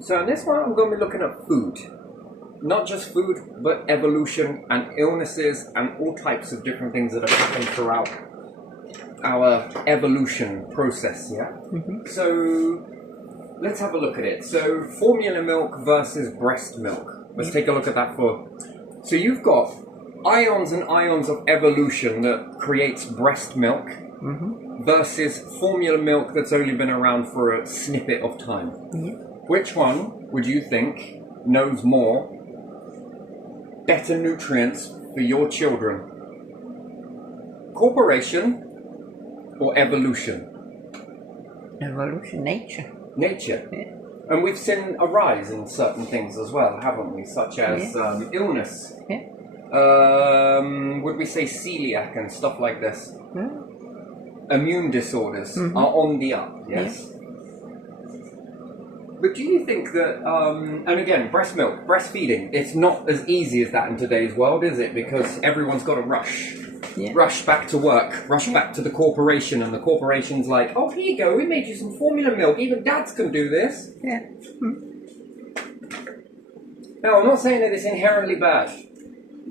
So in this one, I'm going to be looking at food. Not just food, but evolution and illnesses and all types of different things that have happened throughout our evolution process, yeah? So let's have a look at it. So formula milk versus breast milk. Let's take a look at that for... So you've got ions and ions of evolution that creates breast milk versus formula milk that's only been around for a snippet of time. Which one would you think knows more, better nutrients for your children? Corporation or evolution? Evolution, nature. Nature. Yeah. And we've seen a rise in certain things as well, haven't we? Such as illness. Yeah. Would we say celiac and stuff like this? Yeah. Immune disorders are on the up, yes? But do you think that, and again, breast milk, breastfeeding, it's not as easy as that in today's world, is it? Because everyone's got to rush. Yeah. Rush back to work, rush back to the corporation, and the corporation's like, oh, here you go, we made you some formula milk, even dads can do this. Yeah. Now, I'm not saying that it's inherently bad,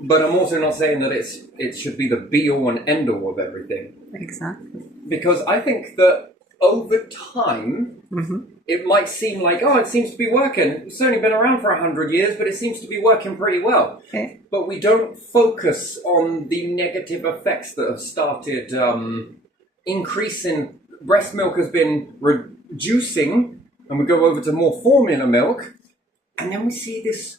but I'm also not saying that it should be the be-all and end-all of everything. Exactly. Because I think that over time, it might seem like, oh, it seems to be working. It's only been around for 100 years, but it seems to be working pretty well. Yeah. But we don't focus on the negative effects that have started increasing. Breast milk has been reducing, and we go over to more formula milk, and then we see this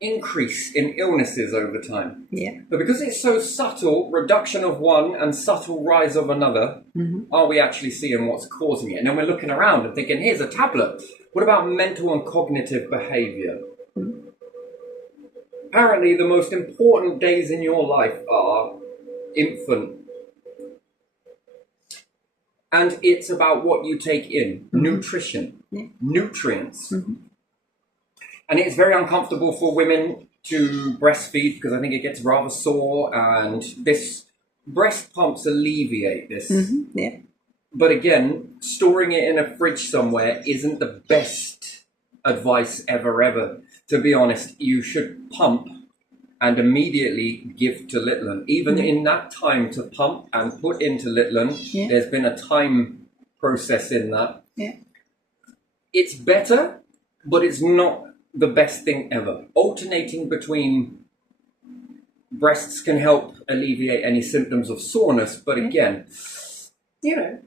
increase in illnesses over time. Yeah. But because it's so subtle, reduction of one and subtle rise of another, are we actually seeing what's causing it? And then we're looking around and thinking, here's a tablet. What about mental and cognitive behavior? Apparently, the most important days in your life are infant. And it's about what you take in, nutrition, nutrients. And it's very uncomfortable for women to breastfeed because I think it gets rather sore, and this breast pumps alleviate this. Yeah. But again, storing it in a fridge somewhere isn't the best advice ever. To be honest, you should pump and immediately give to Litland. Even in that time to pump and put into Litland, there's been a time process in that. Yeah. It's better, but it's not the best thing ever. Alternating between breasts can help alleviate any symptoms of soreness, but again, you know,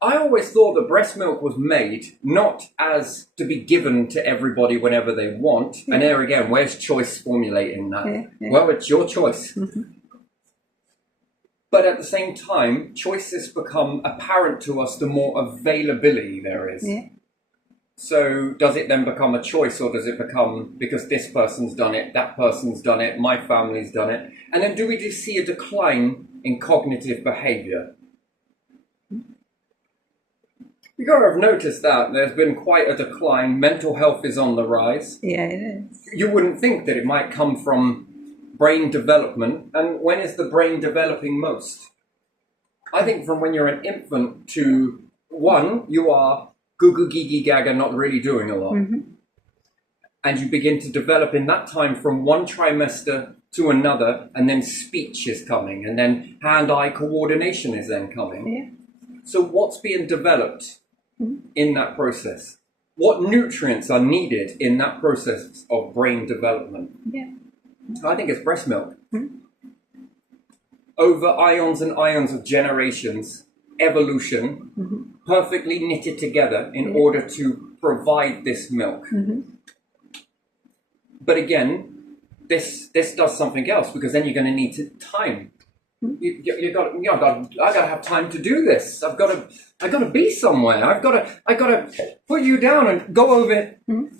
I always thought that breast milk was made not as to be given to everybody whenever they want. And there again, where's choice formulating that? Well, it's your choice. But at the same time, choices become apparent to us the more availability there is. So does it then become a choice, or does it become because this person's done it, that person's done it, my family's done it? And then do we just see a decline in cognitive behavior? You got to have noticed that there's been quite a decline. Mental health is on the rise. Yeah, it is. You wouldn't think that it might come from brain development. And when is the brain developing most? I think from when you're an infant to one, you are goo goo gee gaga, not really doing a lot. And you begin to develop in that time from one trimester to another, and then speech is coming, and then hand-eye coordination is then coming. So what's being developed in that process? What nutrients are needed in that process of brain development? I think it's breast milk. Over ions and ions of generations, evolution, perfectly knitted together in order to provide this milk. But again, this does something else, because then you're going to need time. I gotta have time to do this. I gotta be somewhere. I gotta put you down and go over it. And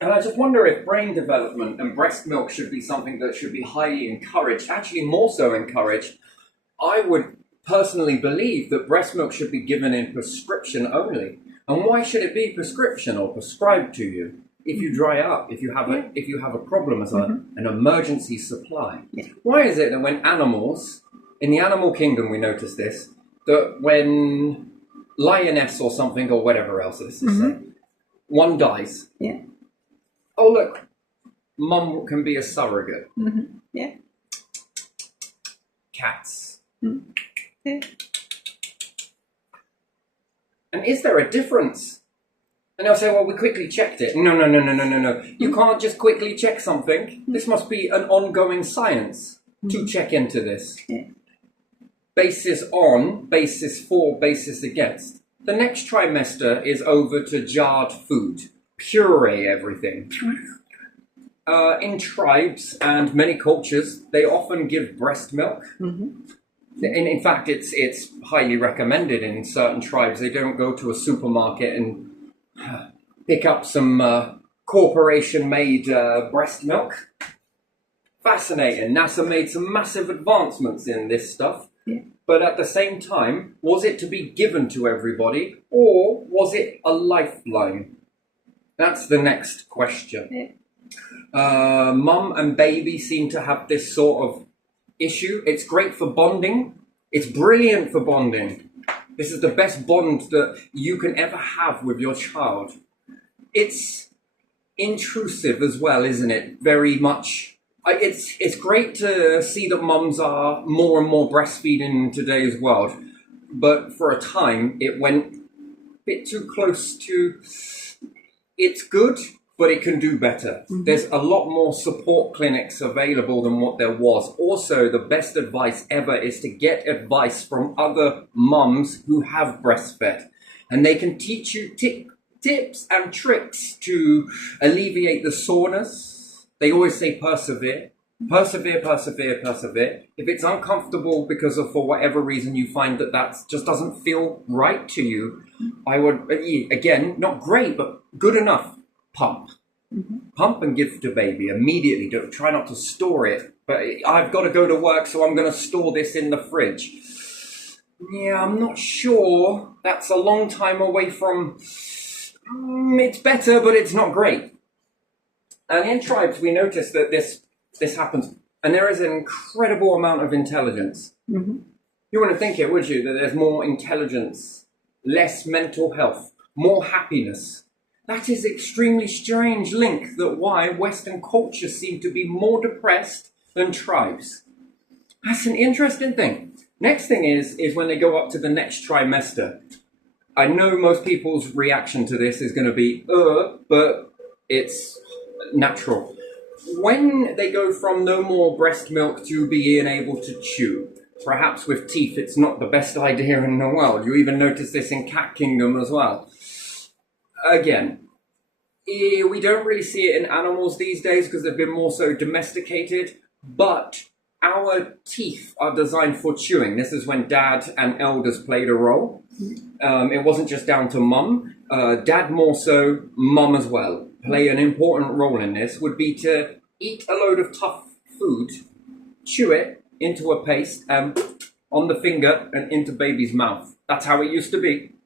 I just wonder if brain development and breast milk should be something that should be highly encouraged, actually more so encouraged. I would personally believe that breast milk should be given in prescription only. And why should it be prescription or prescribed to you? If you dry up, if you have a problem as an emergency supply. Why is it that when animals, in the animal kingdom we notice this, that when lioness or something or whatever else this is saying. One dies. Yeah. Oh, look, mum can be a surrogate. Yeah. Cats. Yeah. And is there a difference? And they'll say, well, we quickly checked it. No. You can't just quickly check something. This must be an ongoing science to check into this. Yeah. Basis on, basis for, basis against. The next trimester is over to jarred food. Puree everything. In tribes and many cultures, they often give breast milk. In fact, it's highly recommended in certain tribes. They don't go to a supermarket and pick up some corporation-made breast milk. Fascinating. NASA made some massive advancements in this stuff. Yeah. But at the same time, was it to be given to everybody, or was it a lifeline? That's the next question. Yeah. Mum and baby seem to have this sort of issue. It's great for bonding. It's brilliant for bonding. This is the best bond that you can ever have with your child. It's intrusive as well, isn't it? Very much. It's great to see that mums are more and more breastfeeding in today's world. But for a time, it went a bit too close to... It's good, but it can do better. There's a lot more support clinics available than what there was. Also, the best advice ever is to get advice from other mums who have breastfed. And they can teach you tips and tricks to alleviate the soreness. They always say persevere. Persevere. If it's uncomfortable because of, for whatever reason, you find that just doesn't feel right to you, I would, again, not great, but good enough. Pump. Pump and give to baby immediately. Don't try not to store it. But I've got to go to work, so I'm going to store this in the fridge. Yeah, I'm not sure. That's a long time away from... it's better, but it's not great. And in tribes, we notice that this happens. And there is an incredible amount of intelligence. You wouldn't think it, would you? That there's more intelligence, less mental health, more happiness. That is extremely strange link that why Western cultures seem to be more depressed than tribes. That's an interesting thing. Next thing is when they go up to the next trimester. I know most people's reaction to this is going to be, but it's natural. When they go from no more breast milk to being able to chew, perhaps with teeth, it's not the best idea in the world. You even notice this in Cat Kingdom as well. Again, we don't really see it in animals these days because they've been more so domesticated, but our teeth are designed for chewing. This is when dad and elders played a role. It wasn't just down to mum. Dad more so, mum as well. Play an important role in this would be to eat a load of tough food, chew it into a paste, on the finger and into baby's mouth. That's how it used to be.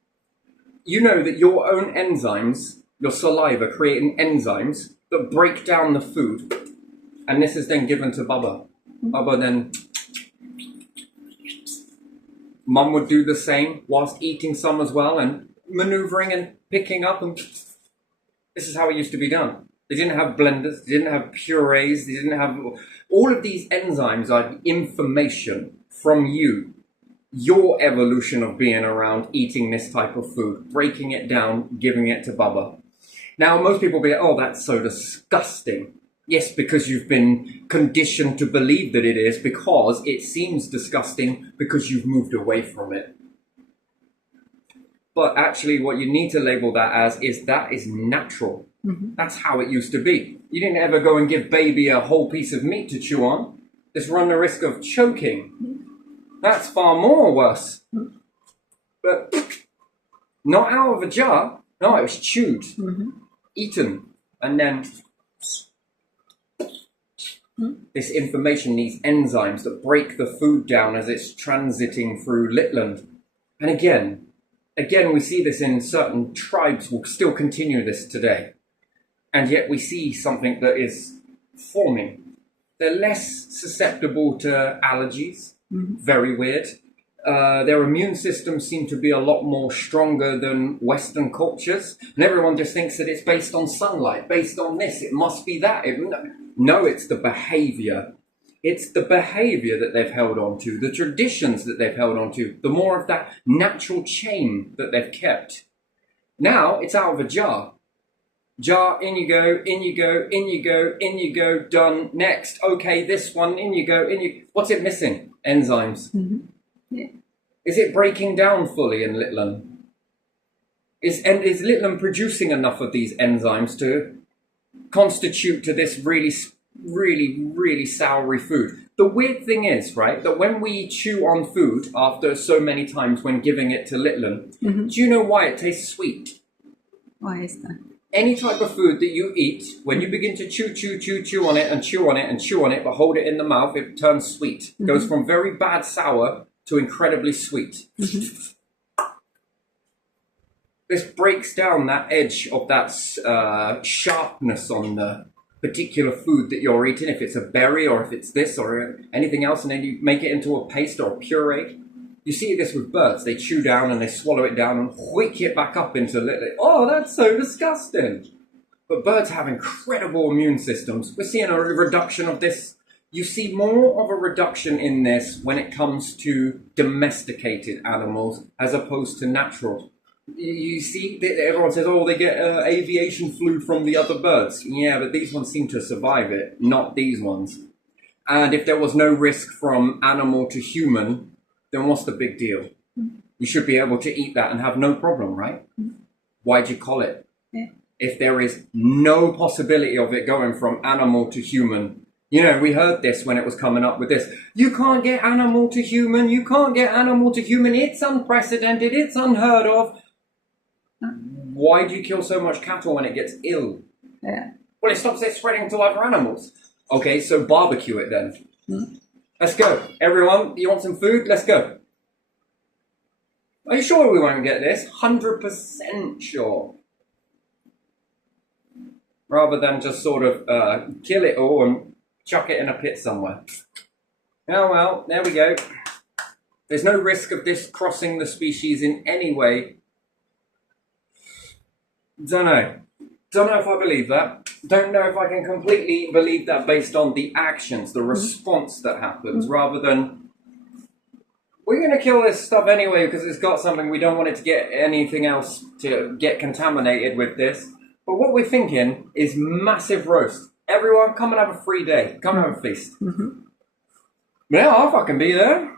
You know that your own enzymes, your saliva creating enzymes that break down the food. And this is then given to Bubba. Bubba then... Mum would do the same whilst eating some as well and maneuvering and picking up. And this is how it used to be done. They didn't have blenders, they didn't have purees, they didn't have... All of these enzymes are information from you. Your evolution of being around eating this type of food, breaking it down, giving it to Bubba. Now, most people will be like, oh, that's so disgusting. Yes, because you've been conditioned to believe that it is, because it seems disgusting because you've moved away from it. But actually what you need to label that as is that is natural. That's how it used to be. You didn't ever go and give baby a whole piece of meat to chew on. Just run the risk of choking. That's far more worse. But not out of a jar. No, it was chewed, eaten, and then this information, these enzymes that break the food down as it's transiting through Litland. And again, we see this in certain tribes will still continue this today. And yet we see something that is forming. They're less susceptible to allergies. Very weird. their immune systems seem to be a lot more stronger than Western cultures, and everyone just thinks that it's based on sunlight, based on this, it must be that. No, it's the behavior. It's the behavior that they've held on to, the traditions that they've held on to, the more of that natural chain that they've kept. Now it's out of a jar. Jar, in you go, in you go, in you go, in you go, done, next. Okay, this one, in you go, in you... What's it missing? Enzymes. Mm-hmm. Yeah. Is it breaking down fully in Litlan? Is Litlan producing enough of these enzymes to constitute to this really, really, really soury food? The weird thing is, right, that when we chew on food after so many times when giving it to Litlan, Mm-hmm. do you know why it tastes sweet? Why is that? Any type of food that you eat, when you begin to chew on it and chew on it and chew on it, but hold it in the mouth, it turns sweet. Mm-hmm. Goes from very bad sour to incredibly sweet. Mm-hmm. This breaks down that edge of that sharpness on the particular food that you're eating, if it's a berry or if it's this or anything else, and then you make it into a paste or a puree. You see this with birds. They chew down and they swallow it down and whick it back up into little... Oh, that's so disgusting. But birds have incredible immune systems. We're seeing a reduction of this. You see more of a reduction in this when it comes to domesticated animals as opposed to natural. You see, everyone says, oh, they get aviation flu from the other birds. Yeah, but these ones seem to survive it, not these ones. And if there was no risk from animal to human, then what's the big deal? You should be able to eat that and have no problem, right? Why'd you call it? Yeah. If there is no possibility of it going from animal to human. You know, we heard this when it was coming up with this. You can't get animal to human. You can't get animal to human. It's unprecedented. It's unheard of. Why do you kill so much cattle when it gets ill? Yeah. Well, it stops it spreading to other animals. Okay, so barbecue it then. Mm. Let's go. Everyone, you want some food? Let's go. Are you sure we won't get this? 100% sure. Rather than just sort of kill it all and chuck it in a pit somewhere. Oh well, there we go. There's no risk of this crossing the species in any way. Don't know. Don't know if I believe that. Don't know if I can completely believe that based on the actions, the response that happens, rather than we're going to kill this stuff anyway because it's got something, we don't want it to get anything else to get contaminated with this. But what we're thinking is massive roast. Everyone, come and have a free day. Come and have a feast. Mm-hmm. Yeah, I'll fucking be there.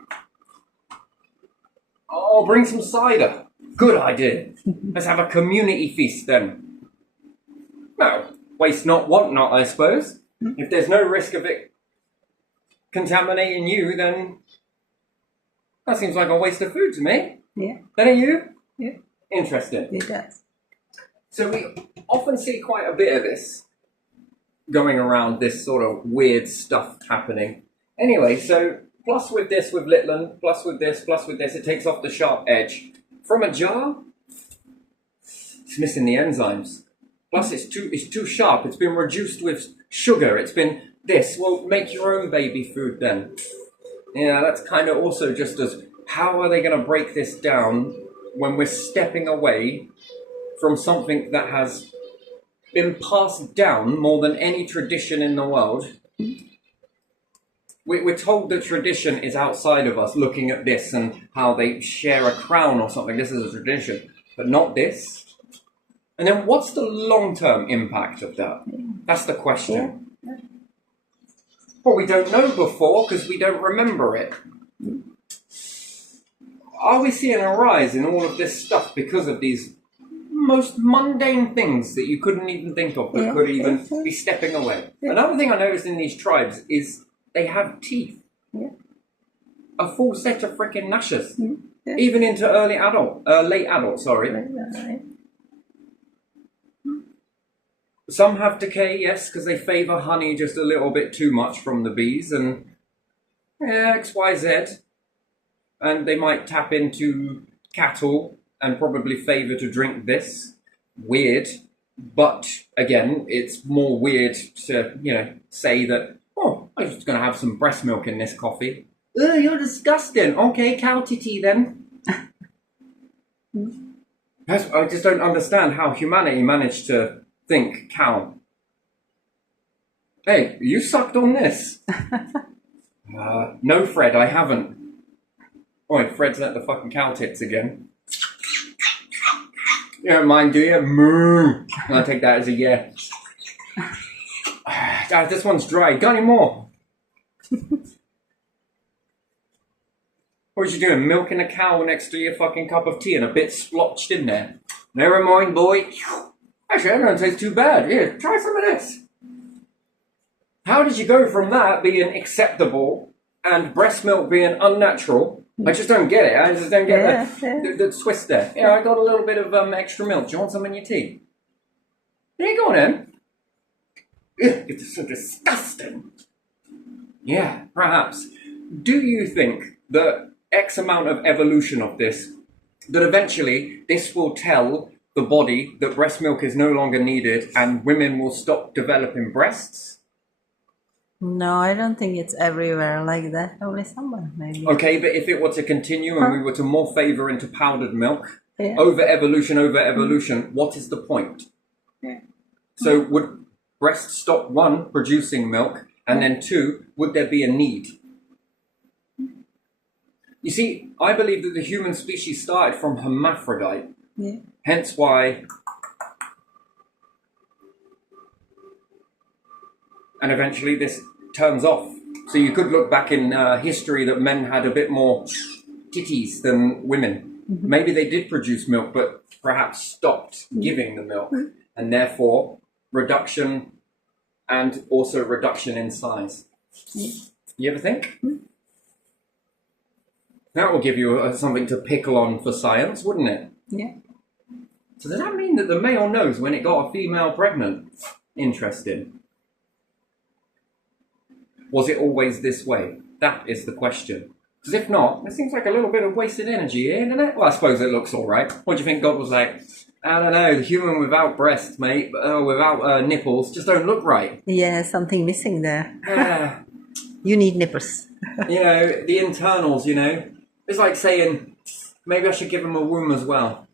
Oh, bring some cider. Good idea. Let's have a community feast then. Well, waste not, want not, I suppose. If there's no risk of it contaminating you, then that seems like a waste of food to me. Yeah. Don't you? Yeah. Interesting. It does. So we often see quite a bit of this going around, this sort of weird stuff happening. Anyway, so plus with this with Litlan, plus with this, it takes off the sharp edge. From a jar, it's missing the enzymes. Plus it's too sharp. It's been reduced with sugar. It's been this. Well, make your own baby food then. Yeah, that's kind of also just as, how are they going to break this down when we're stepping away from something that has been passed down more than any tradition in the world? We're told that tradition is outside of us, looking at this and how they share a crown or something. This is a tradition, but not this. And then what's the long-term impact of that? That's the question. Yeah. Well, we don't know before because we don't remember it. Are we seeing a rise in all of this stuff because of these most mundane things that you couldn't even think of that could even be stepping away? Yeah. Another thing I noticed in these tribes is they have teeth. Yeah. A full set of freaking gnashes. Yeah. Even into late adult, sorry. Right. Some have decay, yes, because they favour honey just a little bit too much from the bees, and X, Y, Z. And they might tap into cattle and probably favour to drink this. Weird. But, again, it's more weird to, say that, oh, I'm just going to have some breast milk in this coffee. Ugh, you're disgusting. Okay, cow titty then. I just don't understand how humanity managed to think cow. Hey, you sucked on this. No, Fred, I haven't. Oh, Fred's at the fucking cow tits again. You don't mind, do you? Moo. I'll take that as a yeah. This one's dry. Got any more? What was you doing? Milking a cow next to your fucking cup of tea and a bit splotched in there? Never mind, boy. Actually, that don't taste too bad. Here, try some of this. How did you go from that being acceptable and breast milk being unnatural? I just don't get it. I just don't get the twist there. Yeah, I got a little bit of extra milk. Do you want some in your tea? There you go then. Ugh, it's so disgusting. Yeah, perhaps. Do you think that X amount of evolution of this, that eventually this will tell the body that breast milk is no longer needed and women will stop developing breasts? No, I don't think it's everywhere like that. Only somewhere, maybe. Okay, but if it were to continue and we were to more favor into powdered milk, over evolution, what is the point? Yeah. So would breasts stop, one, producing milk, and then two, would there be a need? You see, I believe that the human species started from hermaphrodite. Yeah. Hence why... And eventually this turns off. So you could look back in history that men had a bit more titties than women. Mm-hmm. Maybe they did produce milk, but perhaps stopped giving the milk. Mm-hmm. And therefore, reduction and also reduction in size. Yeah. You ever think? Mm-hmm. That will give you something to pickle on for science, wouldn't it? Yeah. So does that mean that the male knows when it got a female pregnant? Interesting. Was it always this way? That is the question. Because if not, it seems like a little bit of wasted energy here, doesn't it? Well, I suppose it looks all right. What do you think God was like? I don't know, the human without breasts, mate, without nipples, just don't look right. Yeah, something missing there. You need nipples. You know, the internals, you know. It's like saying, maybe I should give him a womb as well.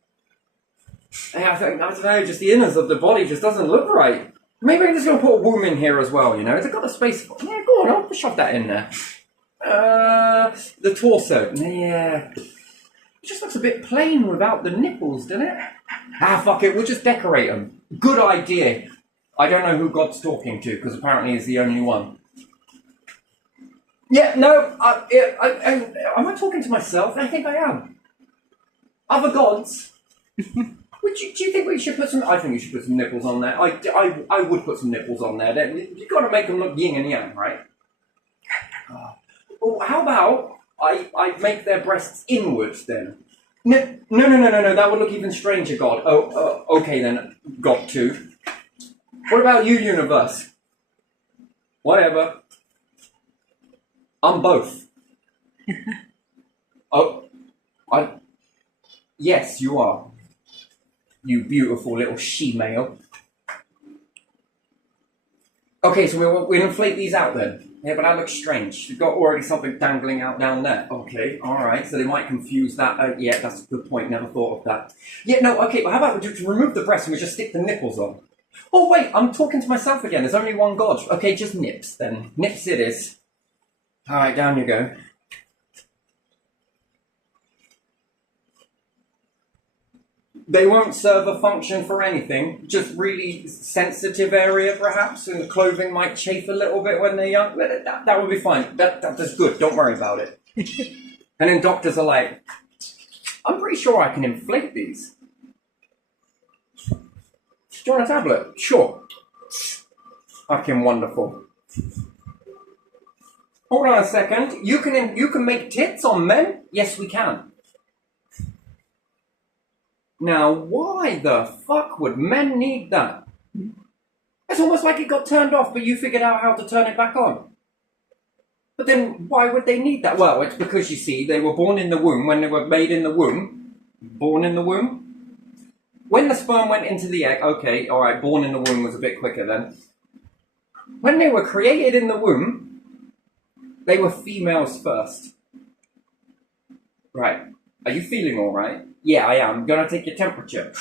I don't know, just the innards of the body just doesn't look right. Maybe I'm just going to put a womb in here as well, you know. Has it got the space for... Yeah, go on, I'll shove that in there. The torso. Yeah. It just looks a bit plain without the nipples, doesn't it? Ah, fuck it, we'll just decorate them. Good idea. I don't know who God's talking to, because apparently he's the only one. Yeah, no, am I talking to myself? I think I am. Other gods? Do you think we should put some... I think we should put some nipples on there. I would put some nipples on there. You've got to make them look yin and yang, right? Well, how about I make their breasts inwards then? No. That would look even stranger, God. Okay then, God 2. What about you, universe? Whatever. I'm both. Yes, you are. You beautiful little she-male. Okay, so we'll inflate these out then. Yeah, but that looks strange. You've got already something dangling out down there. Okay, alright, so they might confuse that. Yeah, that's a good point. Never thought of that. Yeah, no, okay, well, how about we just remove the breast and we just stick the nipples on? Oh, wait, I'm talking to myself again. There's only one God. Okay, just nips then. Nips it is. Alright, down you go. They won't serve a function for anything. Just really sensitive area, perhaps, and the clothing might chafe a little bit when they're young. That would be fine. That's good. Don't worry about it. And then doctors are like, I'm pretty sure I can inflate these. Do you want a tablet? Sure. Fucking wonderful. Hold on a second. You can make tits on men? Yes, we can. Now, why the fuck would men need that? It's almost like it got turned off, but you figured out how to turn it back on. But then, why would they need that? Well, it's because, you see, they were born in the womb. When they were made in the womb, born in the womb? When the sperm went into the egg, okay, alright, born in the womb was a bit quicker then. When they were created in the womb, they were females first. Right. Are you feeling all right? Yeah, I am. Gonna take your temperature.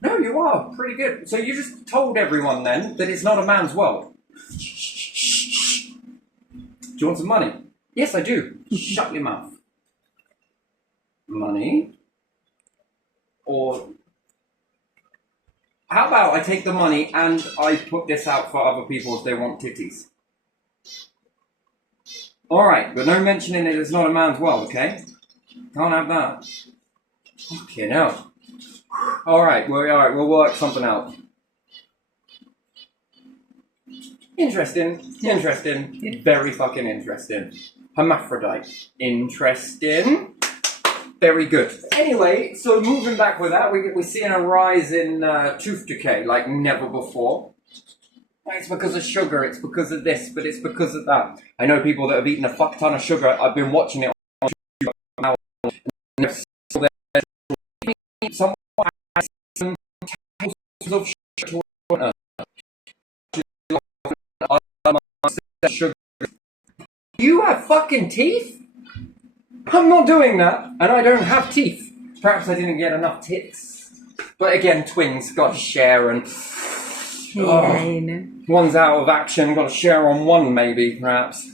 No, you are. Pretty good. So you just told everyone then that it's not a man's world. Do you want some money? Yes, I do. Shut your mouth. Money? Or how about I take the money and I put this out for other people if they want titties? Alright, but no mentioning it, it's not a man's world, okay? Can't have that. Fucking hell. Alright, we'll work something out. Interesting. Very fucking interesting. Hermaphrodite. Interesting. Very good. Anyway, so moving back with that, we're seeing a rise in tooth decay like never before. It's because of sugar, it's because of this, but it's because of that. I know people that have eaten a fuck ton of sugar. I've been watching it on YouTube now. Someone has some tablespoons of sugar. You have fucking teeth? I'm not doing that, and I don't have teeth. Perhaps I didn't get enough tits. But again, twins, got to share, and one's out of action, got to share on one maybe, perhaps.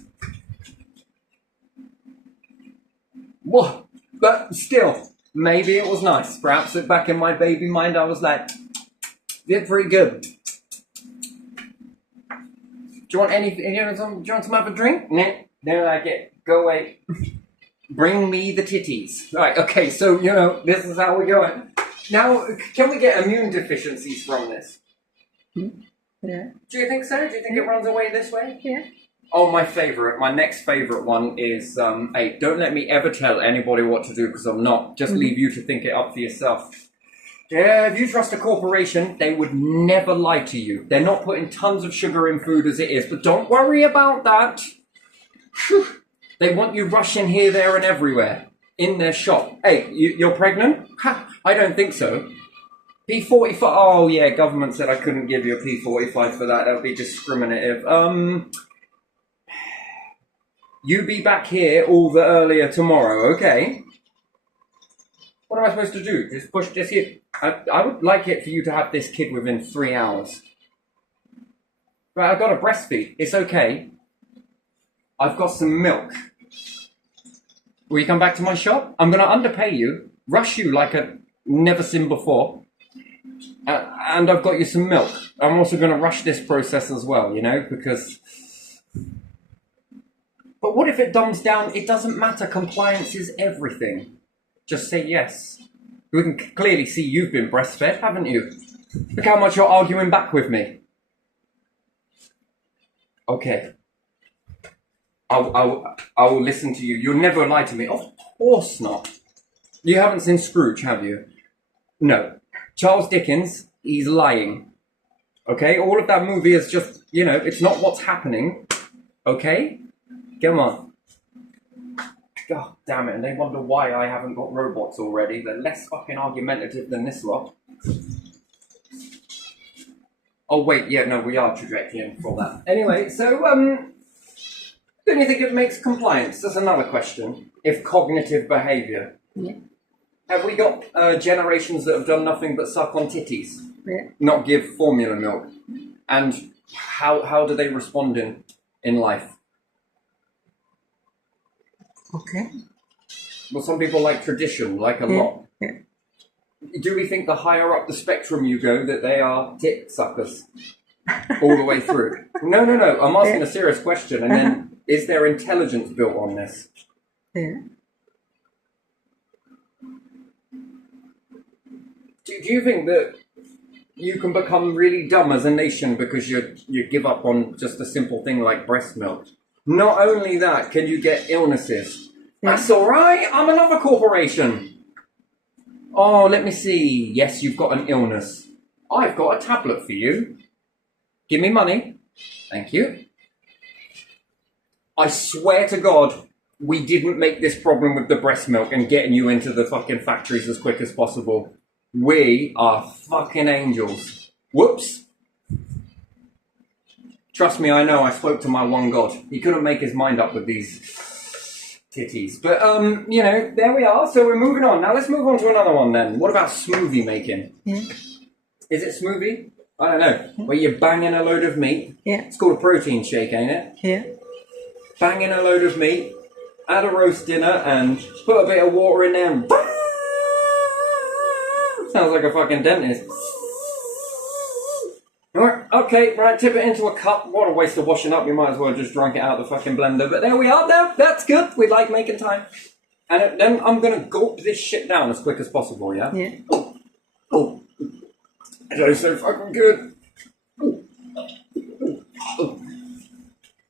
What? But still, maybe it was nice. Perhaps back in my baby mind, I was like, they're pretty good. Do you want anything? Do you want some other drink? No, I get. Go away. Bring me the titties. Right, okay, so, this is how we're going. Now, can we get immune deficiencies from this? Yeah. Do you think so? Do you think it runs away this way? Yeah. Oh, my next favourite one is, hey, don't let me ever tell anybody what to do because I'm not. Just leave you to think it up for yourself. Yeah, if you trust a corporation, they would never lie to you. They're not putting tons of sugar in food as it is, but don't worry about that. They want you rushing here, there, and everywhere in their shop. Hey, you're pregnant? Ha, I don't think so. P45. Oh, yeah, government said I couldn't give you a P45 for that. That would be discriminative. You be back here all the earlier tomorrow, okay? What am I supposed to do? Just push this here? I would like it for you to have this kid within 3 hours. But I've got to breastfeed. It's okay. I've got some milk. Will you come back to my shop? I'm going to underpay you, rush you like I've never seen before, and I've got you some milk. I'm also going to rush this process as well, because... But what if it dumbs down? It doesn't matter. Compliance is everything. Just say yes. We can clearly see you've been breastfed, haven't you? Look how much you're arguing back with me. Okay. I will listen to you. You'll never lie to me. Of course not. You haven't seen Scrooge, have you? No. Charles Dickens, he's lying. Okay? All of that movie is just, it's not what's happening. Okay? Come on. God damn it. And they wonder why I haven't got robots already. They're less fucking argumentative than this lot. Oh, wait. Yeah, no, we are trajectorying for that. Anyway, so, don't you think it makes compliance? That's another question. If cognitive behaviour. Yeah. Have we got generations that have done nothing but suck on titties? Yeah. Not give formula milk? And how do they respond in life? Okay. Well, some people like tradition, like a lot. Yeah. Do we think the higher up the spectrum you go that they are tit suckers all the way through? No. I'm asking a serious question, and then is there intelligence built on this? Yeah. Do you think that you can become really dumb as a nation because you give up on just a simple thing like breast milk? Not only that, can you get illnesses? Yeah. That's all right. I'm another corporation. Oh, let me see. Yes, you've got an illness. I've got a tablet for you. Give me money. Thank you. I swear to God, we didn't make this problem with the breast milk and getting you into the fucking factories as quick as possible. We are fucking angels. Whoops. Trust me, I know. I spoke to my one God. He couldn't make his mind up with these titties. But, you know, there we are. So we're moving on. Now let's move on to another one then. What about smoothie making? Yeah. Is it smoothie? I don't know. Where you're banging a load of meat. Yeah. It's called a protein shake, ain't it? Yeah. Banging a load of meat, add a roast dinner, and put a bit of water in there. And sounds like a fucking dentist. Okay, right, tip it into a cup. What a waste of washing up. You might as well just drink it out of the fucking blender. But there we are. Now that's good. We like making time. And then I'm going to gulp this shit down as quick as possible, yeah? Yeah. Oh. That is so fucking good.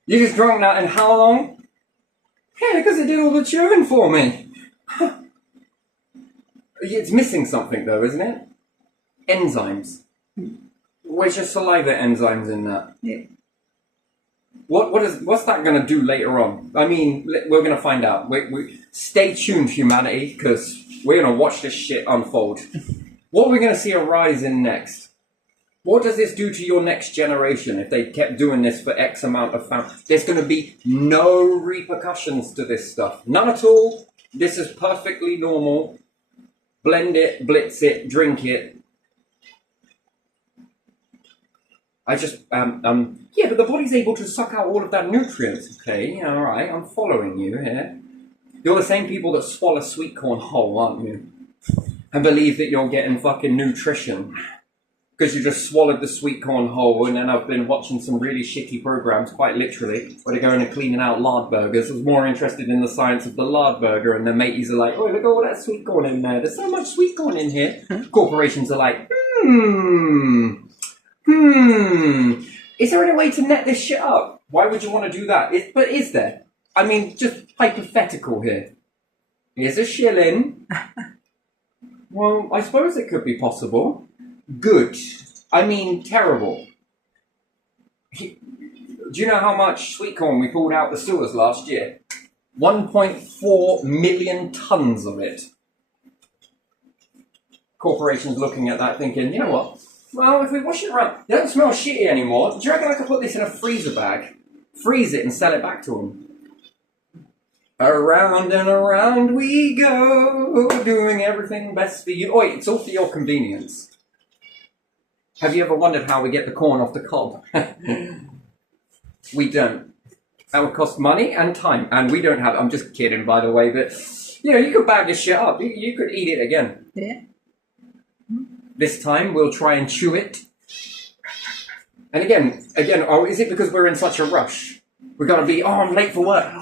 You just drunk that in how long? Yeah, because it did all the chewing for me. It's missing something though, isn't it? Enzymes. Where's your saliva enzymes in that? Yeah. What's that going to do later on? I mean, we're going to find out. We stay tuned, humanity, because we're going to watch this shit unfold. What are we going to see a rise in next? What does this do to your next generation if they kept doing this for X amount of time? There's going to be no repercussions to this stuff. None at all. This is perfectly normal. Blend it, blitz it, drink it. I just, yeah, but the body's able to suck out all of that nutrients, okay? Yeah, all right, I'm following you here. You're the same people that swallow sweet corn whole, aren't you? And believe that you're getting fucking nutrition. Because you just swallowed the sweet corn whole, and then I've been watching some really shitty programs, quite literally, where they're going and cleaning out lard burgers. I was more interested in the science of the lard burger, and the mateys are like, oh, look at all that sweet corn in there. There's so much sweet corn in here. Corporations are like, is there any way to net this shit up? Why would you want to do that? But is there? I mean, just hypothetical here. Here's a shilling. Well, I suppose it could be possible. Good. I mean, terrible. Do you know how much sweet corn we pulled out the sewers last year? 1.4 million tons of it. Corporations looking at that thinking, you know what? Well, if we wash it around, it doesn't smell shitty anymore. Do you reckon I could put this in a freezer bag, freeze it, and sell it back to them? Around and around we go, doing everything best for you. Oi, it's all for your convenience. Have you ever wondered how we get the corn off the cob? We don't. That would cost money and time, and we don't have. I'm just kidding, by the way, but you know, you could bag this shit up. You could eat it again. Yeah. This time we'll try and chew it. And again, oh, is it because we're in such a rush? We gotta be, oh, I'm late for work.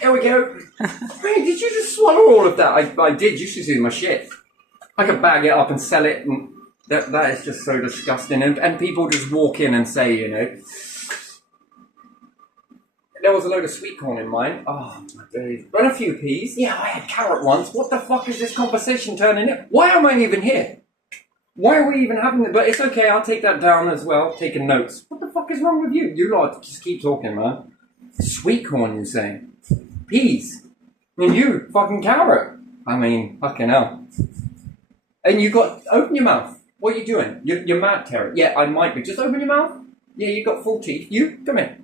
There we go. Hey, did you just swallow all of that? I did. You should see my shit. I could bag it up and sell it. And that is just so disgusting. And people just walk in and say, you know, there was a load of sweet corn in mine. Oh, my days. And a few peas. Yeah, I had carrot once. What the fuck is this conversation turning in? Why am I even here? Why are we even having it? But it's okay, I'll take that down as well, taking notes. What the fuck is wrong with you? You lot just keep talking, man. Sweet corn, you say? Peas. And you, fucking carrot. I mean, fucking hell. And you got, open your mouth. What are you doing? You're mad, Terry. Yeah, I might be. Just open your mouth. Yeah, you got full teeth. You, come here.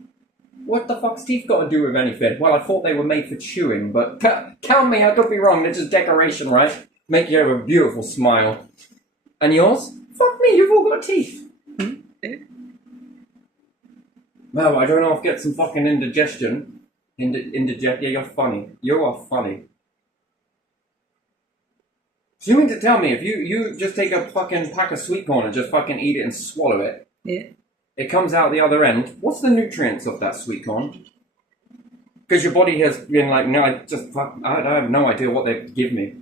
What the fuck's teeth got to do with anything? Well, I thought they were made for chewing, but count me, I could be wrong. They're just decoration, right? Make you have a beautiful smile. And yours? Fuck me, you've all got teeth. Well, I don't know if I get some fucking indigestion. Yeah, you're funny. You are funny. So you mean to tell me if you just take a fucking pack of sweet corn and just fucking eat it and swallow it? Yeah. It comes out the other end. What's the nutrients of that sweet corn? Because your body has been like, no, I have no idea what they give me.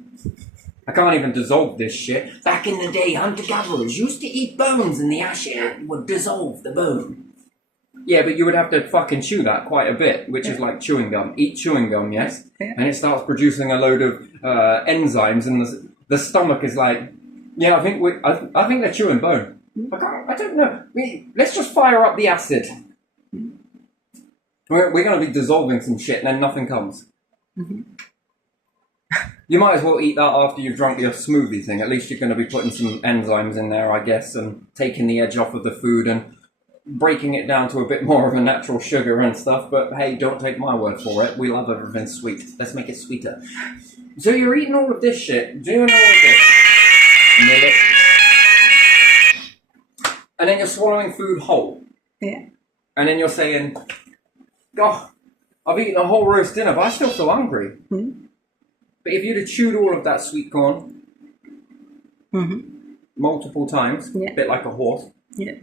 I can't even dissolve this shit. Back in the day, hunter-gatherers used to eat bones and the ash would dissolve the bone. Yeah, but you would have to fucking chew that quite a bit, which is like chewing gum. Eat chewing gum, yes? Yeah. And it starts producing a load of enzymes and the stomach is like, yeah, I think they're chewing bone. I don't know. Let's just fire up the acid. We're going to be dissolving some shit and then nothing comes. Mm-hmm. You might as well eat that after you've drunk your smoothie thing. At least you're going to be putting some enzymes in there, I guess, and taking the edge off of the food. And breaking it down to a bit more of a natural sugar and stuff, but hey, don't take my word for it. We love everything sweet. Let's make it sweeter. So you're eating all of this shit, doing all of this, millet, and then you're swallowing food whole. Yeah. And then you're saying, oh, I've eaten a whole roast dinner, but I still feel hungry. Mm-hmm. But if you'd have chewed all of that sweet corn multiple times, Yeah. a bit like a horse, Yeah.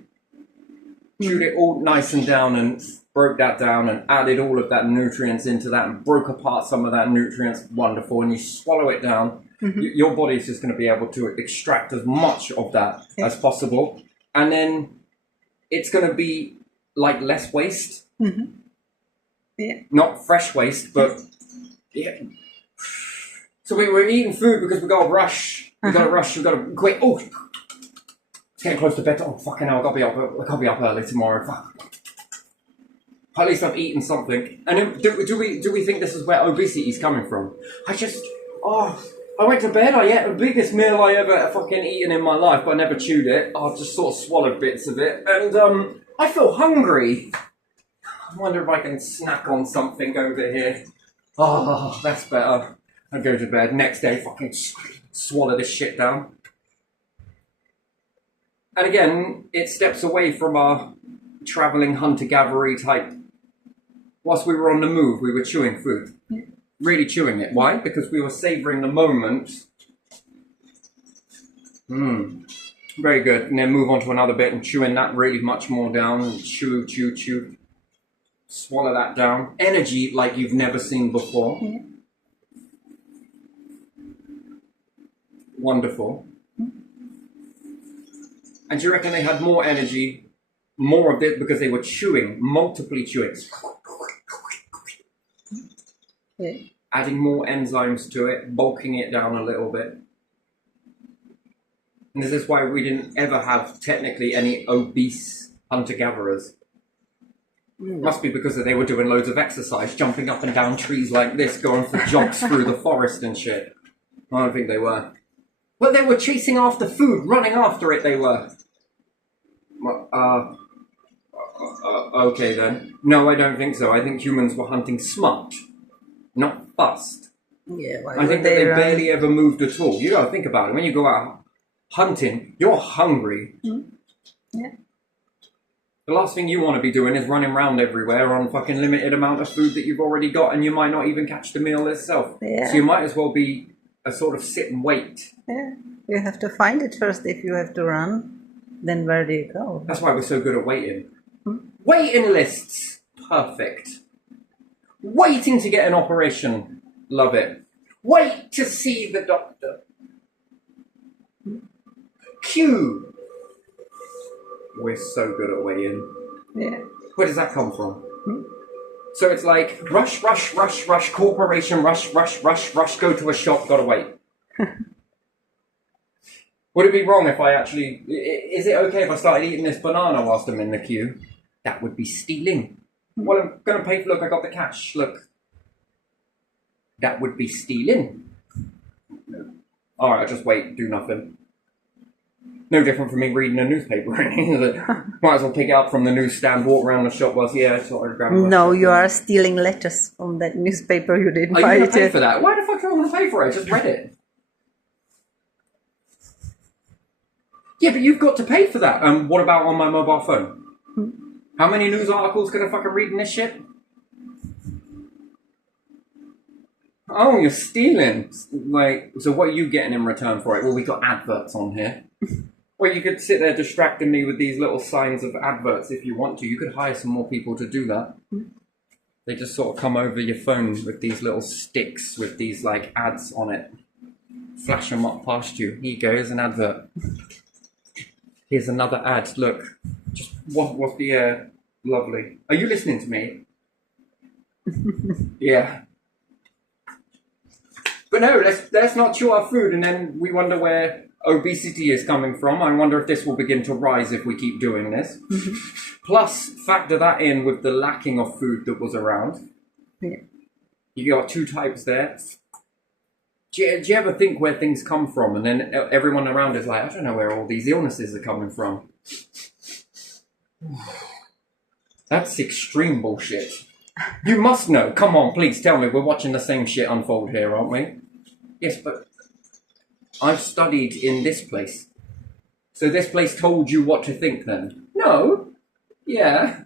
chewed it all nice and down and broke that down and added all of that nutrients into that and broke apart some of that nutrients, wonderful, and you swallow it down, your body's just going to be able to extract as much of that as possible, and then it's going to be like less waste. Yeah. Not fresh waste, but yeah. So we're eating food because we got to rush. We got to rush. We got to quick. Oh, it's getting close to bedtime. Oh, fucking hell! I gotta be up early tomorrow. Fuck. At least I've eaten something. And then, do we think this is where obesity is coming from? I went to bed. I ate the biggest meal I ever fucking eaten in my life, but I never chewed it. I just sort of swallowed bits of it, and I feel hungry. I wonder if I can snack on something over here. Oh, that's better. I go to bed. Next day, fucking swallow this shit down. And again, it steps away from our travelling hunter-gatherer type. Whilst we were on the move, we were chewing food. Really chewing it. Why? Because we were savouring the moment. Very good. And then move on to another bit and chewing that really much more down. And chew. Swallow that down. Energy like you've never seen before. Yeah. Wonderful. And do you reckon they had more energy, more of it, because they were chewing, multiply chewing, adding more enzymes to it, bulking it down a little bit. And this is why we didn't ever have technically any obese hunter-gatherers. Must be because they were doing loads of exercise, jumping up and down trees like this, going for jogs through the forest and shit. I don't think they were. Well, they were chasing after food, running after it, they were. Okay then. No, I don't think so. I think humans were hunting smart, not fast. Yeah, I think that they barely ever moved at all. You gotta think about it. When you go out hunting, you're hungry. Yeah. The last thing you want to be doing is running around everywhere on fucking limited amount of food that you've already got, and you might not even catch the meal itself. Yeah. So you might as well be a sort of sit and wait. Yeah. You have to find it first. If you have to run, then where do you go? That's why we're so good at waiting. Waiting lists. Perfect. Waiting to get an operation. Love it. Wait to see the doctor. Queue. We're so good at waiting. Yeah. Where does that come from? So it's like, rush, corporation, rush, go to a shop, gotta wait. Would it be wrong if I actually... Is it okay if I started eating this banana whilst I'm in the queue? That would be stealing. Well, I'm going to pay for... Look, I got the cash. Look. That would be stealing. Alright, I'll just wait, do nothing. No different from me reading a newspaper. Might as well pick it up from the newsstand, walk around the shop whilst... Yeah, I sort of grab it. No, you are stealing letters from that newspaper you didn't Are buy you going to pay it. for that? Why the fuck do I want to pay for it? I just read it. Yeah, but you've got to pay for that. What about on my mobile phone? How many news articles can I fucking read in this shit? Oh, you're stealing. Like, so what are you getting in return for it? Well, we got adverts on here. Well, you could sit there distracting me with these little signs of adverts if you want to. You could hire some more people to do that. They just sort of come over your phone with these little sticks with these, like, ads on it. Flash them up past you. Here you go, here's an advert. Here's another ad. Look, just what's the air? Lovely. Are you listening to me? Yeah. But no, let's not chew our food, and then we wonder where obesity is coming from. I wonder if this will begin to rise if we keep doing this. Plus, factor that in with the lacking of food that was around. Yeah. You got two types there. Do you ever think where things come from? And then everyone around is like, I don't know where all these illnesses are coming from. That's extreme bullshit. You must know. Come on, please tell me. We're watching the same shit unfold here, aren't we? Yes, but I've studied in this place. So this place told you what to think then? No. Yeah.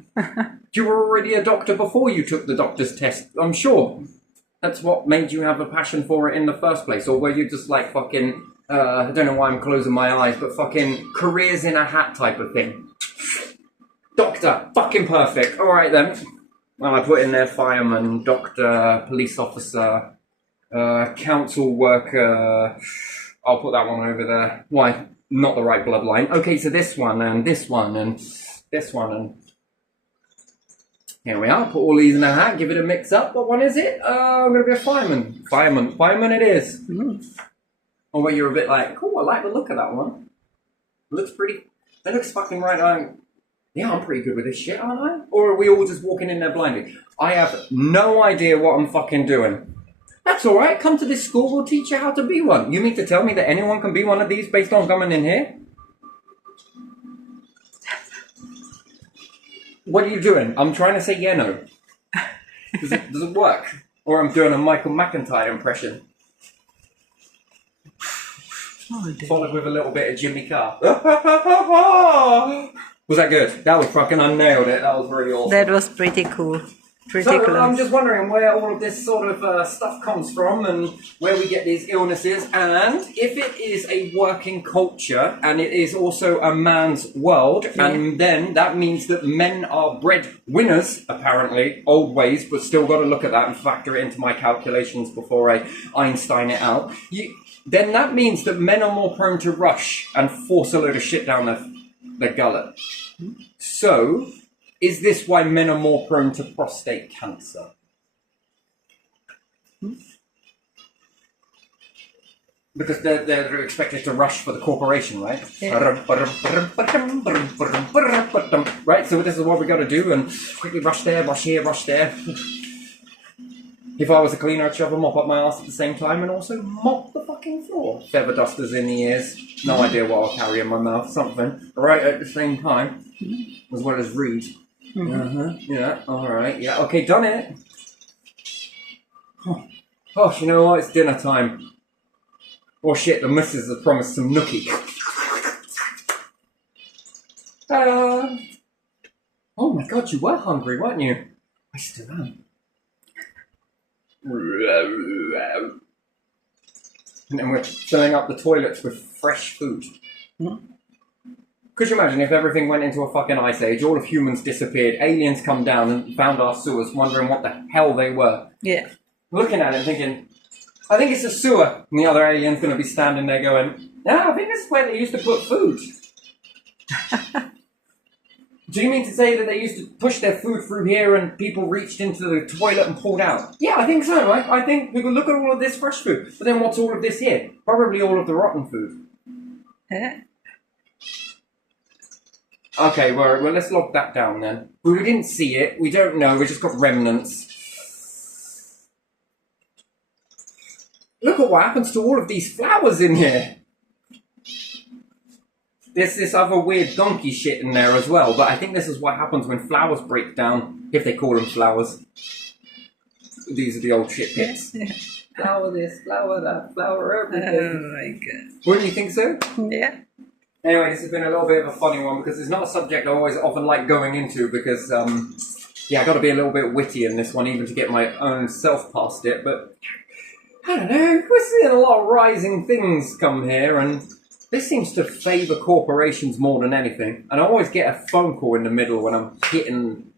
You were already a doctor before you took the doctor's test, I'm sure. That's what made you have a passion for it in the first place. Or were you just like fucking, I don't know why I'm closing my eyes, but fucking careers in a hat type of thing. Doctor, fucking perfect. All right then. Well, I put in there fireman, doctor, police officer, council worker. I'll put that one over there. Why? Not the right bloodline. Okay, so this one and this one and this one and... Here we are. Put all these in a hat. Give it a mix up. What one is it? I'm going to be a fireman. Fireman it is. Oh, wait, you're a bit like, cool, I like the look of that one. It looks pretty... It looks fucking right on. Yeah, I'm pretty good with this shit, aren't I? Or are we all just walking in there blindly? I have no idea what I'm fucking doing. That's alright, come to this school, we'll teach you how to be one. You mean to tell me that anyone can be one of these based on coming in here? What are you doing? I'm trying to say yeah, no. Does it work? Or I'm doing a Michael McIntyre impression. Followed with a little bit of Jimmy Carr. Was that good? That was fucking, I nailed it. That was really awesome. That was pretty cool. Pretty So close. I'm just wondering where all of this sort of stuff comes from and where we get these illnesses, and if it is a working culture and it is also a man's world, and then that means that men are bred winners, apparently, old ways, but still got to look at that and factor it into my calculations before I Einstein it out. Then that means that men are more prone to rush and force a load of shit down their gullet. So... is this why men are more prone to prostate cancer? Because they're expected to rush for the corporation, right? Yeah. Right, so this is what we got to do, and quickly rush there, rush here, rush there. If I was a cleaner, I'd shove a mop up my ass at the same time and also mop the fucking floor. Feather dusters in the ears. No idea what I'll carry in my mouth. Something. Right at the same time. As well as read. Yeah, alright. Yeah, okay, done it. Oh, you know what? It's dinner time. Oh shit, the missus has promised some nookie. Oh my god, you were hungry, weren't you? I still am. And then we're filling up the toilets with fresh food. Could you imagine if everything went into a fucking ice age, all of humans disappeared, aliens come down and found our sewers, wondering what the hell they were? Yeah. Looking at it thinking, I think it's a sewer. And the other alien's going to be standing there going, no, I think this is where they used to put food. Do you mean to say that they used to push their food through here and people reached into the toilet and pulled out? Yeah, I think so. I think we could look at all of this fresh food. But then what's all of this here? Probably all of the rotten food. Yeah. Okay, well, let's log that down then. We didn't see it. We don't know. We just got remnants. Look at what happens to all of these flowers in here. There's this other weird donkey shit in there as well, but I think this is what happens when flowers break down, if they call them flowers. These are the old shit pits. Flower this, flower that, flower everything. Oh my god. Wouldn't you think so? Yeah. Anyway, this has been a little bit of a funny one because it's not a subject I always often like going into because, yeah, I got to be a little bit witty in this one even to get my own self past it, but I don't know, we're seeing a lot of rising things come here and this seems to favour corporations more than anything. And I always get a phone call in the middle when I'm hitting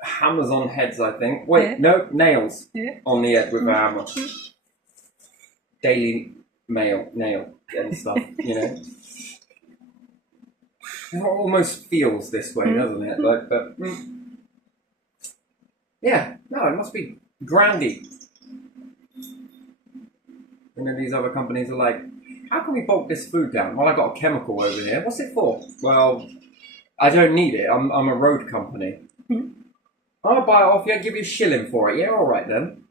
hammers on heads, I think. Wait, no, nails on the head with a hammer. Daily Mail, nail and stuff, you know. It almost feels this way, doesn't it? Like, but yeah, no, it must be grandy. And then these other companies are like, how can we bulk this food down? Well, I've got a chemical over here. What's it for? Well, I don't need it. I'm a road company. I'll buy it off you. I'll give you a shilling for it. Yeah, all right then.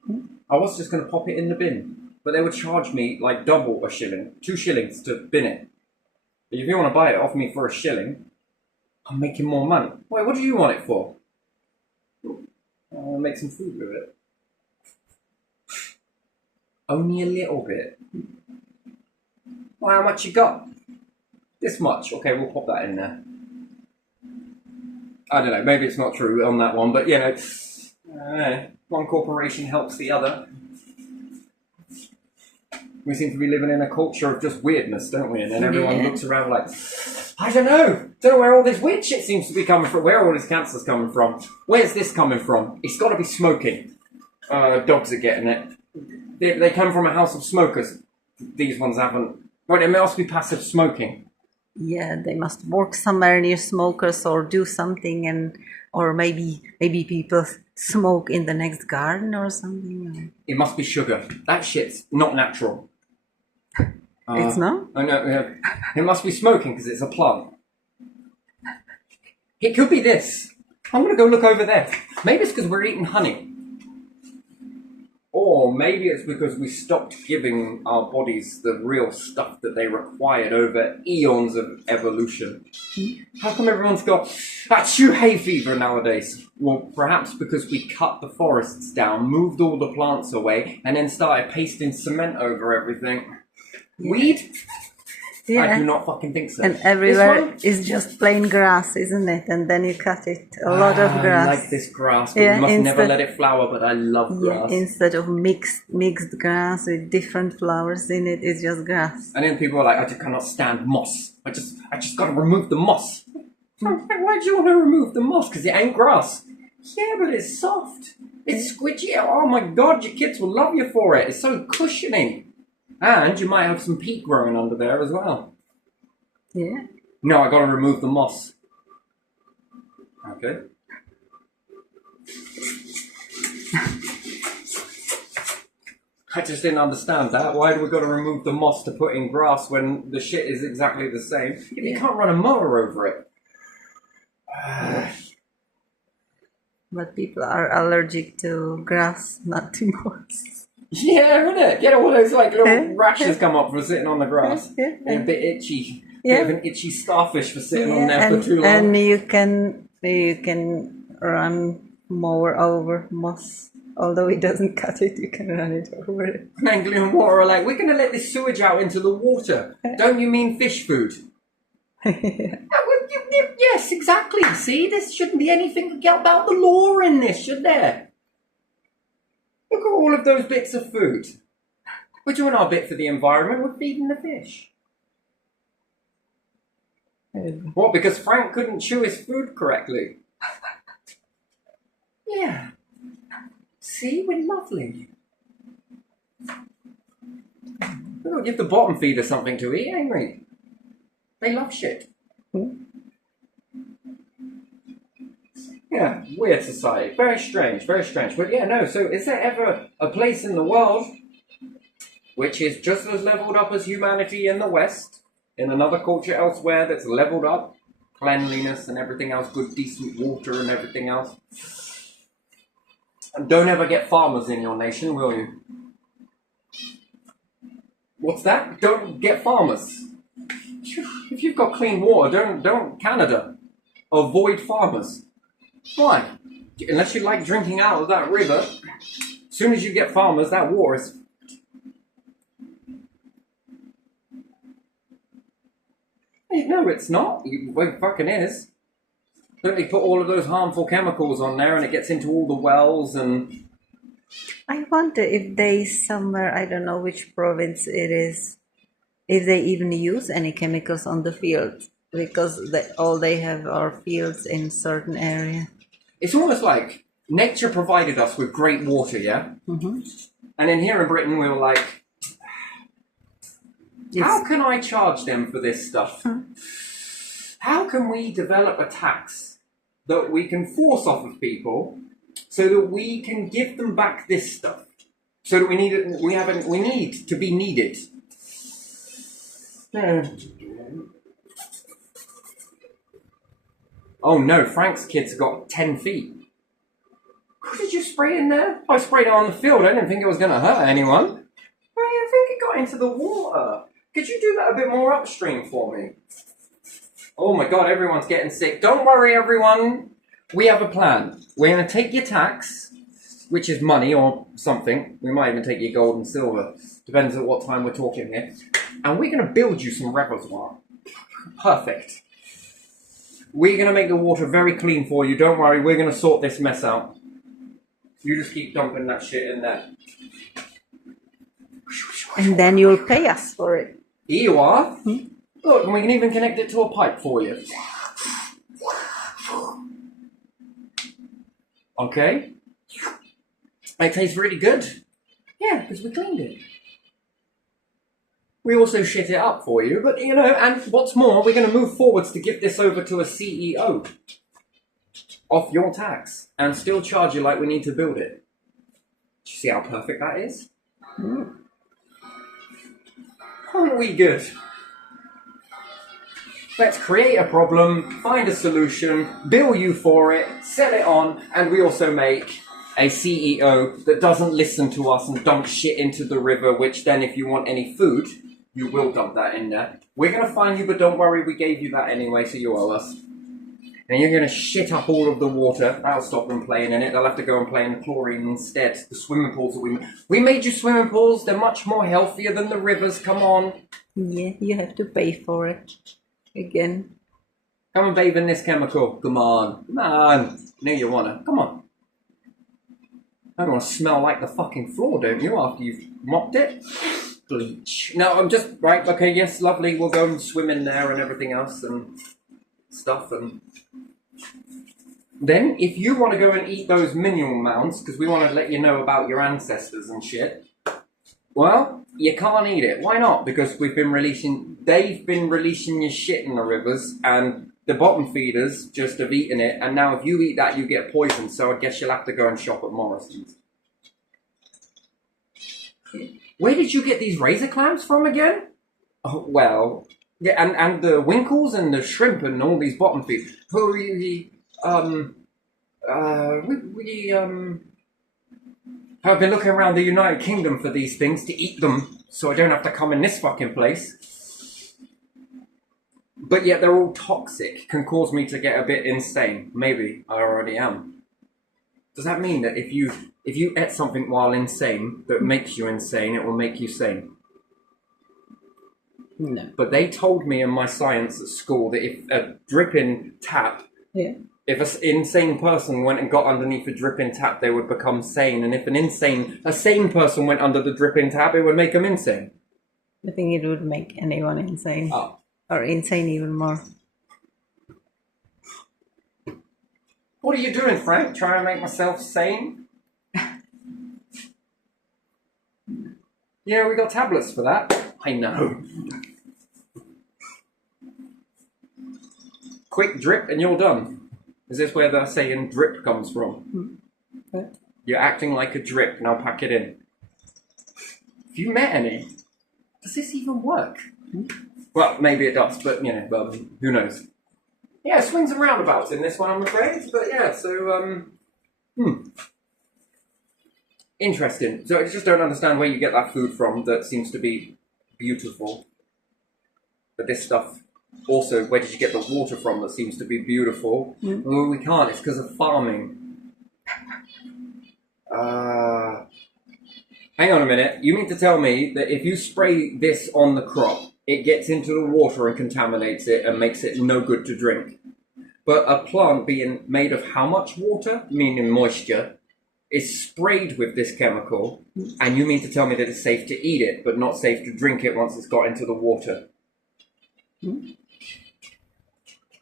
I was just going to pop it in the bin. But they would charge me like double a shilling. 2 shillings to bin it. If you want to buy it off me for a shilling, I'm making more money. Wait, what do you want it for? Make some food with it. Only a little bit. Well, how much you got? This much. Okay, we'll pop that in there. I don't know, maybe it's not true on that one, but you know, one corporation helps the other. We seem to be living in a culture of just weirdness, don't we? And then everyone looks around like, I don't know where all this weird shit seems to be coming from, where all this cancer's coming from. Where's this coming from? It's got to be smoking. Dogs are getting it. They come from a house of smokers. These ones haven't. Well, it must be passive smoking. Yeah, they must work somewhere near smokers or do something, or maybe people smoke in the next garden or something. It must be sugar. That shit's not natural. It's not? I know. Yeah. It must be smoking because it's a plant. It could be this. I'm going to go look over there. Maybe it's because we're eating honey. Or maybe it's because we stopped giving our bodies the real stuff that they required over eons of evolution. How come everyone's got achoo hay fever nowadays? Well, perhaps because we cut the forests down, moved all the plants away, and then started pasting cement over everything. Yeah. Weed? Yeah. I do not fucking think so. And everywhere is just plain grass, isn't it? And then you cut it. A lot of grass. I like this grass, but we must never let it flower, but I love grass. Yeah, instead of mixed grass with different flowers in it, it's just grass. And then people are like, I just cannot stand moss. I just got to remove the moss. Why do you want to remove the moss? Because it ain't grass. Yeah, but it's soft. It's squidgy. Oh my God, your kids will love you for it. It's so cushioning. And you might have some peat growing under there as well. Yeah. No, I got to remove the moss. Okay. I just didn't understand that. Why do we got to remove the moss to put in grass when the shit is exactly the same? You can't run a mower over it. But people are allergic to grass, not to moss. Yeah, isn't it? Get all those like little rashes come up from sitting on the grass. Yeah. A bit itchy. Bit of an itchy starfish for sitting on there for too long. And you can run mower over moss. Although it doesn't cut it, you can run it over it. Angley and Water are like, we're going to let this sewage out into the water. Don't you mean fish food? Yes, exactly. See, there shouldn't be anything about the law in this, should there? Look at all of those bits of food. We're doing our bit for the environment. We're feeding the fish. What, because Frank couldn't chew his food correctly? Yeah. See, we're lovely. We'll give the bottom feeder something to eat, ain't we? They love shit. Yeah, weird society. Very strange, very strange. But yeah, no, so is there ever a place in the world which is just as leveled up as humanity in the West, in another culture elsewhere that's leveled up, cleanliness and everything else, good decent water and everything else? And don't ever get farmers in your nation, will you? What's that? Don't get farmers. If you've got clean water, don't Canada. Avoid farmers. Why? Unless you like drinking out of that river, as soon as you get farmers, that water is... No, it's not. It fucking is. Don't they put all of those harmful chemicals on there and it gets into all the wells and... I wonder if they somewhere, I don't know which province it is, if they even use any chemicals on the field, because all they have are fields in certain area. It's almost like nature provided us with great water, yeah? Mm-hmm. And then here in Britain we were like, how can I charge them for this stuff? How can we develop a tax that we can force off of people so that we can give them back this stuff? So that we need to be needed. Oh no, Frank's kids got 10 feet. What did you spray in there? I sprayed it on the field. I didn't think it was going to hurt anyone. I think it got into the water. Could you do that a bit more upstream for me? Oh my God, everyone's getting sick. Don't worry, everyone. we have a plan. We're going to take your tax, which is money or something. We might even take your gold and silver. Depends on what time we're talking here. And we're going to build you some reservoir. Perfect. We're going to make the water very clean for you. Don't worry, we're going to sort this mess out. You just keep dumping that shit in there. And then you'll pay us for it. Here you are. Look, and we can even connect it to a pipe for you. Okay. It tastes really good. Yeah, because we cleaned it. We also shit it up for you, but you know, and what's more, we're going to move forwards to give this over to a CEO off your tax and still charge you like we need to build it. Do you see how perfect that is? Aren't we good? Let's create a problem, find a solution, bill you for it, sell it on, and we also make a CEO that doesn't listen to us and dump shit into the river, which then if you want any food, you will dump that in there. We're going to find you, but don't worry, we gave you that anyway, so you owe us. And you're going to shit up all of the water. That'll stop them playing in it. They'll have to go and play in the chlorine instead. The swimming pools that we made you swimming pools. They're much more healthier than the rivers. Come on. Yeah, you have to pay for it. Again. Come and bathe in this chemical. Come on. Come on. You know you want to. Come on. I don't want to smell like the fucking floor, don't you, after you've mopped it? Bleach. No, I'm just... Right, okay, yes, lovely. We'll go and swim in there and everything else and stuff. And then, if you want to go and eat those mineral mounds, because we want to let you know about your ancestors and shit, well, you can't eat it. Why not? Because they've been releasing your shit in the rivers, and the bottom feeders just have eaten it, and now if you eat that, you get poisoned, so I guess you'll have to go and shop at Morrison's. Where did you get these razor clams from again? Oh, well, yeah, and the winkles and the shrimp and all these bottom feeders. We have been looking around the United Kingdom for these things to eat them, so I don't have to come in this fucking place. But yet they're all toxic, can cause me to get a bit insane. Maybe I already am. Does that mean that if you ate something while insane that makes you insane, it will make you sane? No. But they told me in my science at school that if a dripping tap, if an insane person went and got underneath a dripping tap, they would become sane. And if a sane person went under the dripping tap, it would make them insane. I think it would make anyone insane. Oh. Or insane even more. What are you doing, Frank? Trying to make myself sane? Yeah, we got tablets for that. I know. Quick drip and you're done. Is this where the saying drip comes from? You're acting like a drip, now pack it in. Have you met any? Does this even work? Well, maybe it does, but, you know, who knows? Yeah, swings and roundabouts in this one, I'm afraid. But, yeah, so, interesting. So I just don't understand where you get that food from that seems to be beautiful. But this stuff, also, where did you get the water from that seems to be beautiful? Well, we can't. It's because of farming. Hang on a minute. You mean to tell me that if you spray this on the crop, it gets into the water and contaminates it and makes it no good to drink? But a plant being made of how much water, meaning moisture, is sprayed with this chemical, and you mean to tell me that it's safe to eat it, but not safe to drink it once it's got into the water?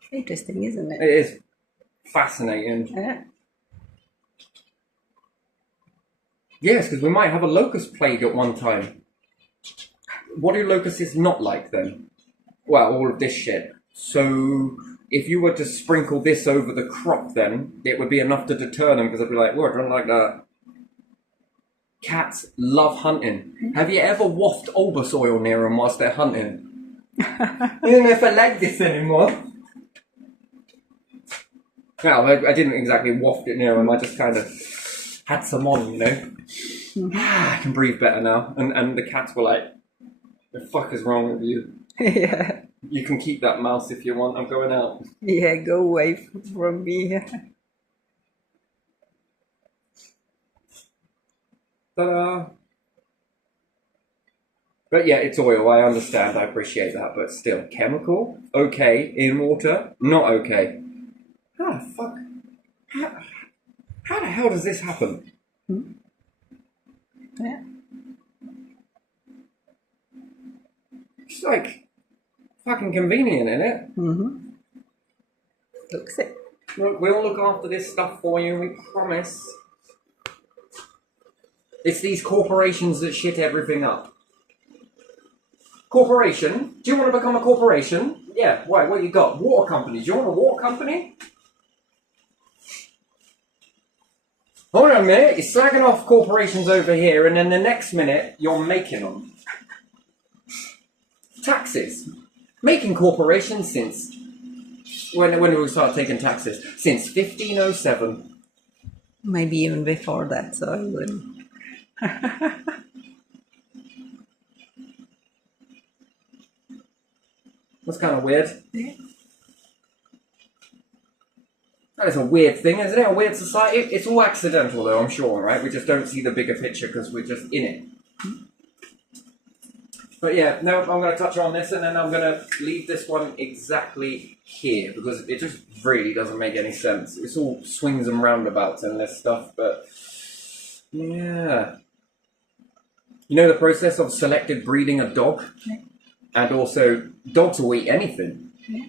Interesting, isn't it? It is fascinating. Yeah. Yes, because we might have a locust plague at one time. What do locusts not like then? Well, all of this shit. So if you were to sprinkle this over the crop then, it would be enough to deter them, because they'd be like, oh, I don't like that. Cats love hunting. Have you ever wafted Olbus oil near them whilst they're hunting? I don't know if I like this anymore. Well, I didn't exactly waft it near them, I just kind of had some on, you know. I can breathe better now. And the cats were like, the fuck is wrong with you? Yeah. You can keep that mouse if you want, I'm going out. Yeah, go away from me. Ta-da! But yeah, it's oil. I understand. I appreciate that. But still, chemical? Okay. In water? Not okay. How the fuck? How the hell does this happen? Yeah. It's like fucking convenient, isn't it? Mm-hmm. Looks it. Look, we'll look after this stuff for you. We promise. It's these corporations that shit everything up. Corporation? Do you want to become a corporation? Yeah. Why? What you got? Water companies. Do you want a water company? Hold on a minute. You're slagging off corporations over here, and then the next minute you're making them. Taxes. Making corporations since when did we start taking taxes? Since 1507. Maybe even before that, so I wouldn't. That's kind of weird. Yeah. That is a weird thing, isn't it? A weird society. It's all accidental, though, I'm sure, right? We just don't see the bigger picture because we're just in it. But yeah, no, I'm going to touch on this and then I'm going to leave this one exactly here because it just really doesn't make any sense. It's all swings and roundabouts and this stuff, but yeah. You know the process of selective breeding a dog? Yeah. And also, dogs will eat anything. Yeah.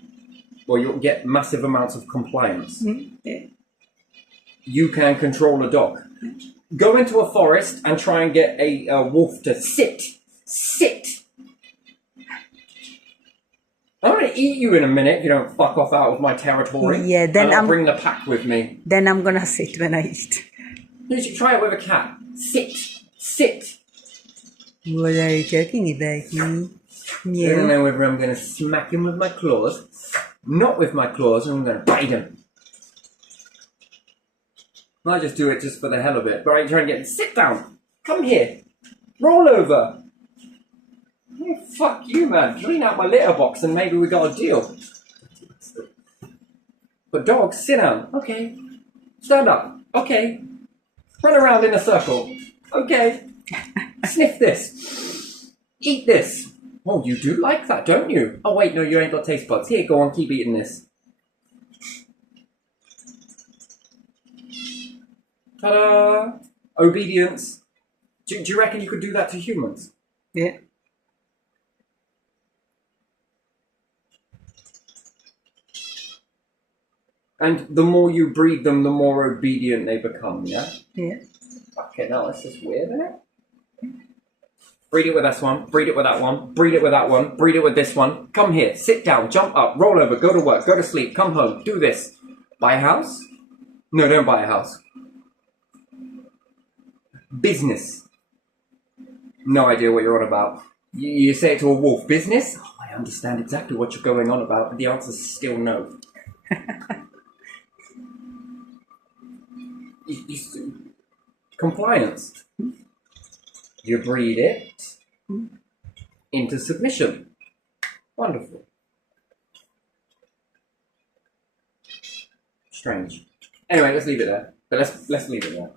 Or you'll get massive amounts of compliance. Yeah. You can control a dog. Go into a forest and try and get a wolf to sit. Sit! I'm going to eat you in a minute if you don't fuck off out of my territory. Yeah, then and I'll I'm- bring the pack with me. Then I'm gonna sit when I eat. You should try it with a cat. Sit! Sit! What are you talking about? I don't Yeah. know whether I'm going to smack him with my claws. Not with my claws, I'm going to bite him. Might just do it just for the hell of it. But I'm trying to get... Sit down! Come here! Roll over! Oh, fuck you, man. Clean out my litter box and maybe we got a deal. But dogs, sit down. Okay. Stand up. Okay. Run around in a circle. Okay. Sniff this. Eat this. Oh, you do like that, don't you? Oh, wait, no, you ain't got taste buds. Here, go on, keep eating this. Ta-da! Obedience. Do you reckon you could do that to humans? Yeah. And the more you breed them, the more obedient they become, yeah? Yeah. Okay, no, that's just weird, isn't it? Breed it with this one, breed it with that one, breed it with that one, breed it with this one. Come here, sit down, jump up, roll over, go to work, go to sleep, come home, do this. Buy a house? No, don't buy a house. Business. No idea what you're on about. You say it to a wolf. Business? Oh, I understand exactly what you're going on about, but the answer's still no. Compliance. You breed it into submission. Wonderful. Strange. Anyway, let's leave it there. But let's leave it there.